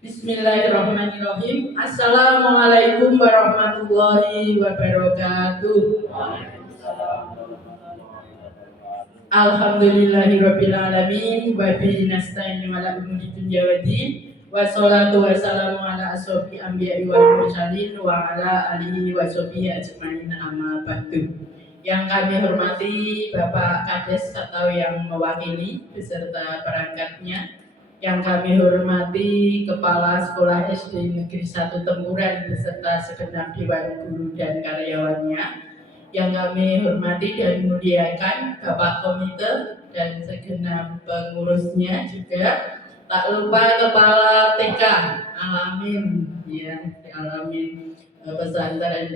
Bismillahirrahmanirrahim. Assalamualaikum warahmatullahi wabarakatuh. Alhamdulillahirabbil alamin wa bihi nasta'inu ala umuri dunya waddin. Wassalatu wassalamu ala asrofi anbiya'i wal mursalin wa ala alihi wa sahbihi ajmain, amma ba'du. Yang kami hormati Bapak Kades atau yang mewakili beserta perangkatnya, yang kami hormati Kepala Sekolah SD Negeri 1 Tempuran beserta segenap Dewan Guru dan karyawannya, yang kami hormati dan muliakan Bapak Komite dan segenap pengurusnya juga. Tak lupa Kepala TK Alamin, ya Alamin pesantren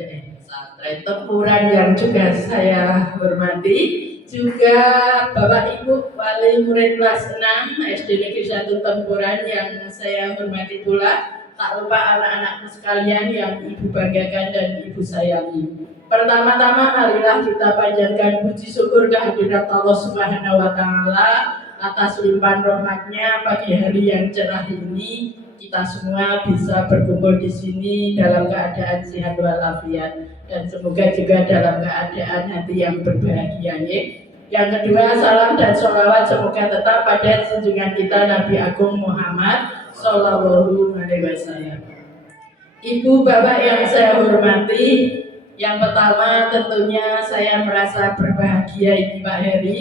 Tempuran yang juga saya hormati, juga Bapak Ibu Wali Murid kelas 6 SD Negeri 1 Tempuran yang saya hormati pula. Tak lupa anak-anakku sekalian yang Ibu banggakan dan Ibu sayangi. Pertama-tama marilah kita panjatkan puji syukur kehadirat Allah Subhanahu wa taala atas limpahan rahmatnya pagi hari yang cerah ini. Kita semua bisa berkumpul di sini dalam keadaan sehat walafiat dan semoga juga dalam keadaan hati yang berbahagia. Yang kedua, salam dan sholawat semoga tetap pada junjungan kita Nabi Agung Muhammad Sallallahu Alaihi Wasallam. Ibu bapak yang saya hormati, yang pertama tentunya saya merasa berbahagia ini Pak Heri,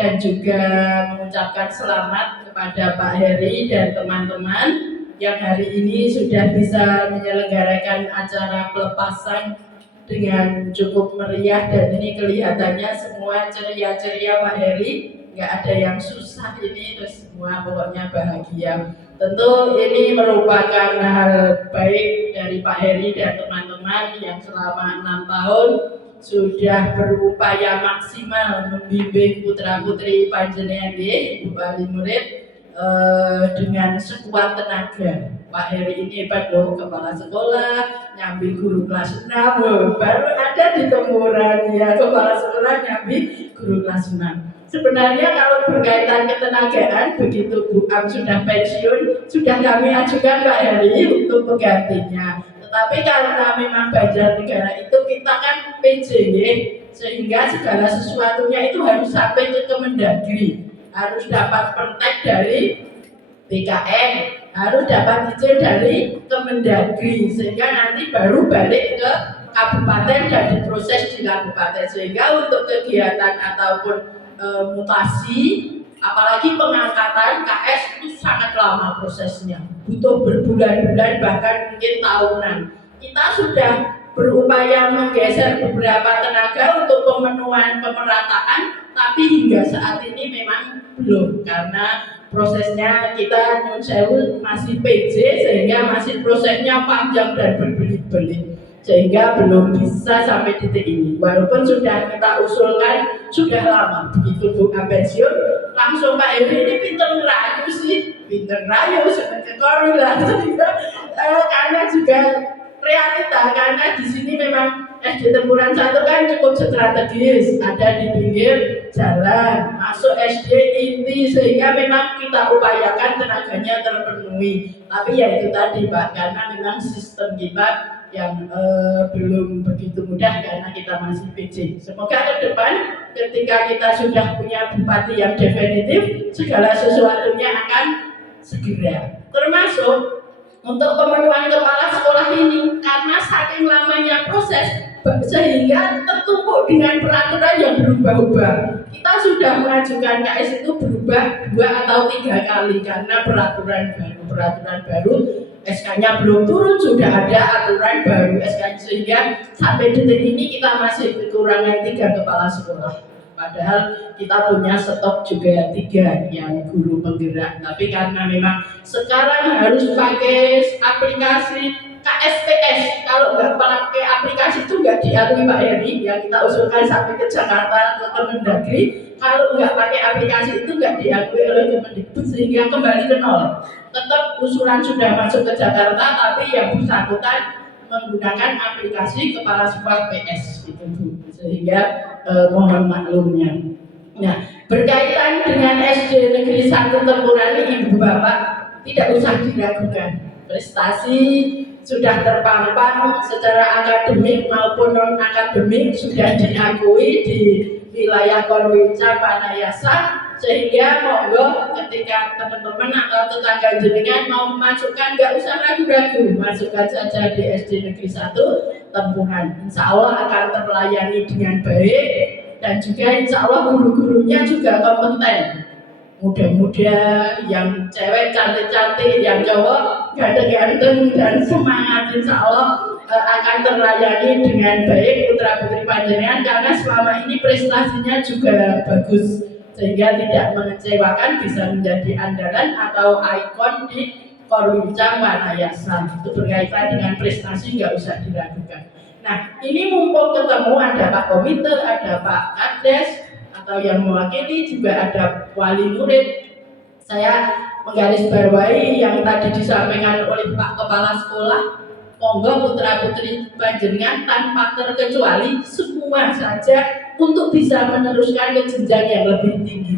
dan juga mengucapkan selamat kepada Pak Heri dan teman-teman yang hari ini sudah bisa menyelenggarakan acara pelepasan dengan cukup meriah, dan ini kelihatannya semua ceria-ceria Pak Heri, nggak ada yang susah ini, terus semua pokoknya bahagia. Tentu ini merupakan hal baik dari Pak Heri dan teman-teman yang selama 6 tahun sudah berupaya maksimal membimbing putra-putri panjenengan Ibu Wali Murid dengan sekuat tenaga. Pak Heri ini hebat loh, kepala sekolah, nyambi guru kelas 6, baru ada di Tempuran ya, kepala sekolah nyambi guru kelas 6. Sebenarnya kalau berkaitan ketenagaan, begitu Bu Am sudah pensiun, sudah kami ajukan Pak Heri untuk penggantinya. Tetapi karena memang Banjarnegara itu kita kan PJ, sehingga segala sesuatunya itu harus sampai ke Kemendagri, harus dapat pertek dari BKN, harus dapat izin dari Kemendagri, sehingga nanti baru balik ke kabupaten dan diproses di kabupaten. Sehingga untuk kegiatan ataupun mutasi, apalagi pengangkatan KS itu sangat lama prosesnya, butuh berbulan-bulan bahkan mungkin tahunan. Kita sudah berupaya menggeser beberapa tenaga untuk pemenuhan pemerataan, tapi hingga saat ini memang belum, karena prosesnya kita nyun sewu masih PJ, sehingga masih prosesnya panjang dan berbelit-belit, sehingga belum bisa sampai titik ini. Walaupun sudah kita usulkan sudah lama, begitu Bu pensiun langsung Pak Heri ini pinter ngerayu sih, pinter ngerayu sebagai korula, karena juga realita, karena di sini memang SD Tempuran 1 kan cukup strategis, ada di pinggir jalan, masuk SD inti, sehingga memang kita upayakan tenaganya terpenuhi. Tapi ya itu tadi Pak, karena memang sistem kita yang belum begitu mudah karena kita masih PJ. Semoga ke depan ketika kita sudah punya bupati yang definitif, segala sesuatunya akan segera. Termasuk untuk pemenuhan kepala sekolah ini, karena saking lamanya proses sehingga tertumpuk dengan peraturan yang berubah-ubah. Kita sudah mengajukan KS itu berubah 2 atau 3 kali karena peraturan baru. SK-nya belum turun, sudah ada aturan baru SK, sehingga sampai detik ini kita masih kekurangan 3 kepala sekolah. Padahal kita punya stok juga 3 yang guru penggerak. Tapi karena memang sekarang harus pakai aplikasi KSPS. Kalau nggak pakai aplikasi itu nggak diakui Pak Heri, yang kita usulkan sampai ke Jakarta ke Kemendagri. Kalau nggak pakai aplikasi itu nggak diakui oleh Kemendikbud, sehingga kembali ke nol. Tetap usulan sudah masuk ke Jakarta, tapi yang bersangkutan menggunakan aplikasi kepala sekolah PS itu Bu, sehingga mohon maklumnya. Nah, berkaitan dengan SD Negeri 1 Tempurani, Ibu Bapak tidak usah diragukan, prestasi sudah terpampang secara akademik maupun non akademik, sudah diakui di wilayah Korwinca Panayasa, sehingga monggo ketika teman-teman atau tetangga jenengan mau memasukkan nggak usah ragu-ragu, masukkan saja di SD Negeri 1 Tempuran. Insya Allah akan terlayani dengan baik, dan juga insya Allah guru-gurunya juga kompeten, muda-muda, yang cewek cantik-cantik, yang cowok ganteng-ganteng dan semangat. Insya Allah akan terlayani dengan baik putra putri panjenengan, karena selama ini prestasinya juga bagus, sehingga tidak mengecewakan, bisa menjadi andalan atau ikon di Korwinca Panayasa. Itu berkaitan dengan prestasi, nggak usah diragukan. Nah, ini mumpung ketemu ada Pak Komite, ada Pak Kades, atau yang mewakili, juga ada wali murid. Saya menggarisbawahi yang tadi disampaikan oleh Pak Kepala Sekolah, monggo putra putri panjenengan tanpa terkecuali semua saja untuk bisa meneruskan ke jenjang yang lebih tinggi.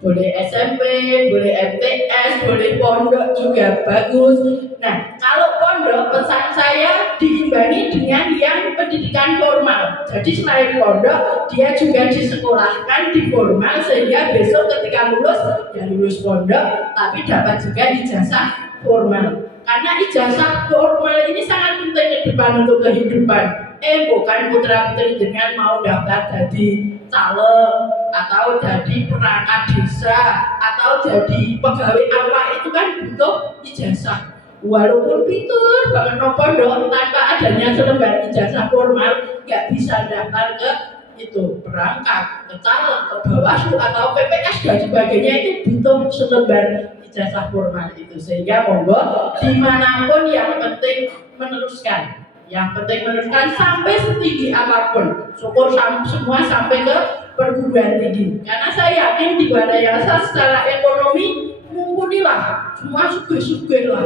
Boleh SMP, boleh MTS, boleh pondok juga bagus. Nah, kalau pondok, pesan saya diimbangi dengan yang pendidikan formal. Jadi selain pondok, dia juga disekolahkan di formal, sehingga besok ketika lulus, ya lulus pondok, tapi dapat juga ijazah formal. Karena ijazah formal ini sangat penting ke depan untuk kehidupan. Bukan putra putri jenengan mau daftar jadi caleg, atau jadi perangkat desa, atau jadi pegawai apa, itu kan butuh ijazah. Walaupun pintur banget no pondok, tanpa adanya selembar ijazah formal nggak bisa daftar ke itu perangkat, ke caleg, ke Bawaslu atau PPS dan sebagainya. Itu butuh selembar ijazah formal itu. Sehingga monggo dimanapun yang penting meneruskan. Yang penting meneruskan sampai setinggi apapun. Syukur semua sampai ke perguruan tinggi. Karena saya yakin di Panayasa secara ekonomi mumpunilah, semua sugih-sugih lah.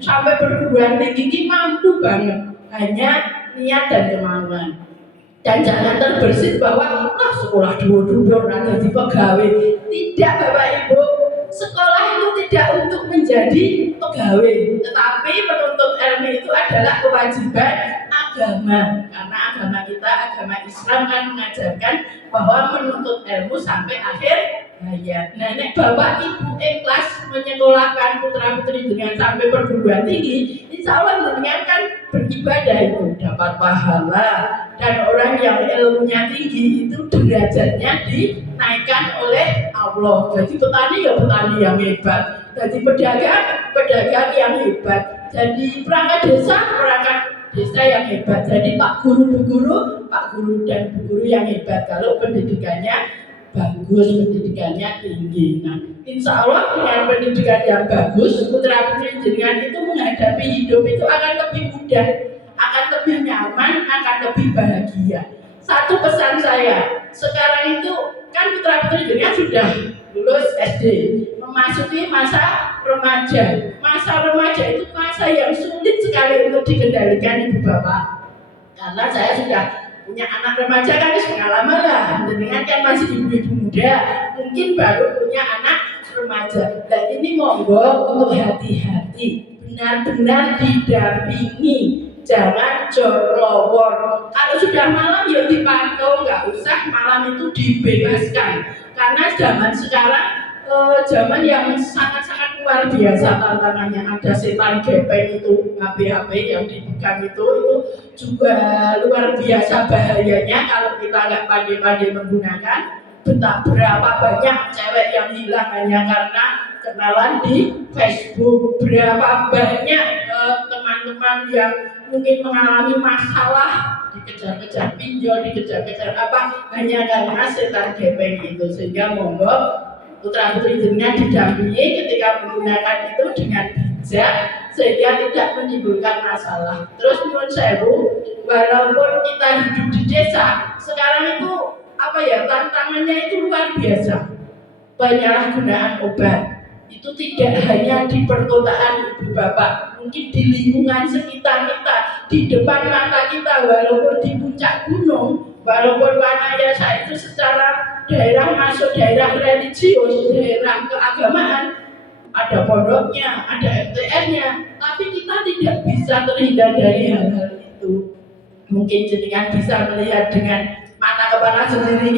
Sampai perguruan tinggi ini mampu banget. Hanya niat dan kemauan. Dan jangan terbersit bahwa sekolah dua-dua ada di pegawai. Tidak Bapak Ibu, sekolah itu tidak untuk menjadi pegawai, tetapi menuntut ilmu itu adalah kewajiban agama. Karena agama kita, agama Islam kan mengajarkan bahwa menuntut ilmu sampai akhir hayat. Nah, nek Bapak Ibu ikhlas menyekolahkan putra putri dengan sampai perguruan tinggi, insya Allah dengan kan beribadah itu dapat pahala. Dan orang yang ilmunya tinggi itu derajatnya dinaikkan oleh Allah. Jadi petani ya petani yang hebat, jadi pedagang yang hebat, jadi perangkat desa yang hebat, jadi pak guru dan bu guru yang hebat kalau pendidikannya bagus, pendidikannya tinggi. Nah, insya Allah dengan pendidikan yang bagus, putra putri jenengan itu menghadapi hidup itu akan lebih mudah, akan lebih nyaman, akan lebih bahagia. Satu pesan saya, sekarang itu kan putra putri jenengan sudah lulus SD, memasuki masa remaja. Masa remaja itu masa yang sulit sekali untuk dikendalikan Ibu Bapak. Karena saya sudah punya anak remaja kan pengalaman lah, jenengan kan masih ibu-ibu muda, mungkin baru punya anak remaja. Dan ini monggo untuk hati-hati, benar-benar didampingi, jangan jorlowor. Kalau sudah malam ya dipantau, nggak usah malam itu dibebaskan. Karena zaman sekarang zaman yang sangat-sangat luar biasa tantangannya. Ada setan gepeng itu, HP-HP yang dipegang itu juga luar biasa bahayanya kalau kita nggak pandai-pandai menggunakan. Betapa berapa banyak cewek yang hilang hanya karena kenalan di Facebook. Berapa banyak teman-teman yang mungkin mengalami masalah, dikejar-kejar pinjol, dikejar-kejar apa, hanya karena setan gepeng itu. Sehingga monggo putra putri jenengan didampingi ketika menggunakan itu dengan bijak, sehingga tidak menimbulkan masalah. Terus menurut saya Bu, walaupun kita hidup di desa, sekarang itu tantangannya itu luar biasa. Penyalahgunaan obat itu tidak hanya di perkotaan Ibu Bapak, mungkin di lingkungan sekitar kita, di depan mata kita, walaupun di puncak gunung, walaupun Wanayasa itu secara daerah masuk daerah religius, daerah keagamaan, ada pondoknya, ada MTR-nya, tapi kita tidak bisa terhindar dari hal-hal itu. Mungkin jenengan bisa melihat dengan mata kepala sendiri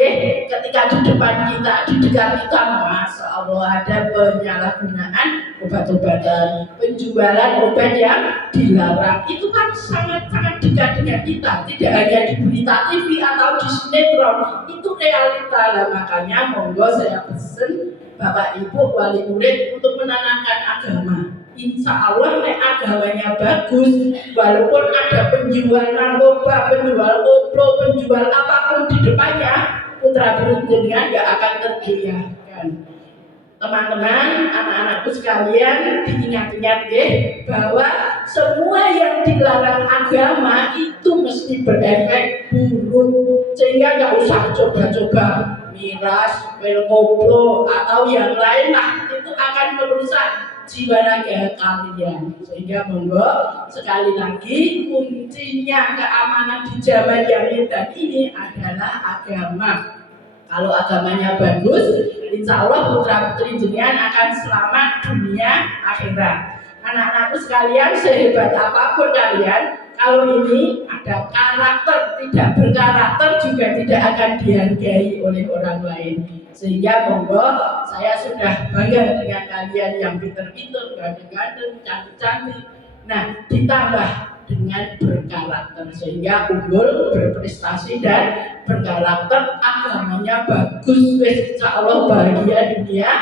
ketika di depan kita, di dekat kita, Masya Allah ada penyalahgunaan obat-obatan, penjualan obat yang dilarang. Itu kan sangat-sangat dekat dengan kita, tidak hanya di berita TV atau di sinetron, itu realita lah. Makanya monggo saya pesen Bapak Ibu wali murid untuk menanamkan agama. Insya Allah agamanya bagus, walaupun ada penjual narkoba, penjual koplo, penjual apapun di depannya, putra jenengan gak akan tergoyahkan. Teman-teman, anak-anakku sekalian, diingat-ingat bahwa semua yang dilarang agama itu mesti berefek buruk, sehingga gak usah coba-coba miras, koplo atau yang lain lah, itu akan merusak jiwa raga kalian. Sehingga monggo sekali lagi kuncinya keamanan di zaman yang indah ini adalah agama. Kalau agamanya bagus, insya Allah putra putri jenengan akan selamat dunia akhirat. Anak-anakku sekalian, sehebat apapun kalian, kalau ini ada karakter, tidak berkarakter juga tidak akan dihargai oleh orang lain. Sehingga monggo saya sudah bangga dengan kalian yang pinter-pinter, ganteng-ganteng, cantik-cantik. Nah, ditambah dengan berkarakter sehingga unggul, berprestasi dan berkarakter, agamanya bagus, insya Allah bahagia dunia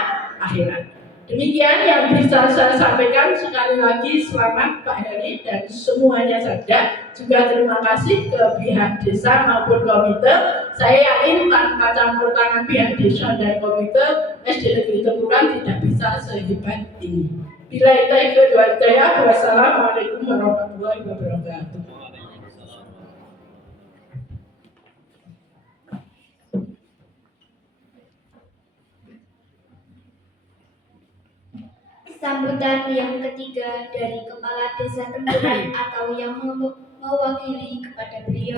akhirat. Demikian yang bisa saya sampaikan. Sekali lagi selamat Pak Heri dan semuanya saja. Juga terima kasih ke pihak desa maupun komite. Saya yakin tanpa campur tangan pihak desa dan komite, SD Negeri Tempuran tidak bisa sehebat ini. Bila itu doa saya, wassalamualaikum warahmatullahi wabarakatuh. Sambutan yang ketiga dari Kepala Desa Tempuran atau yang mewakili kepada beliau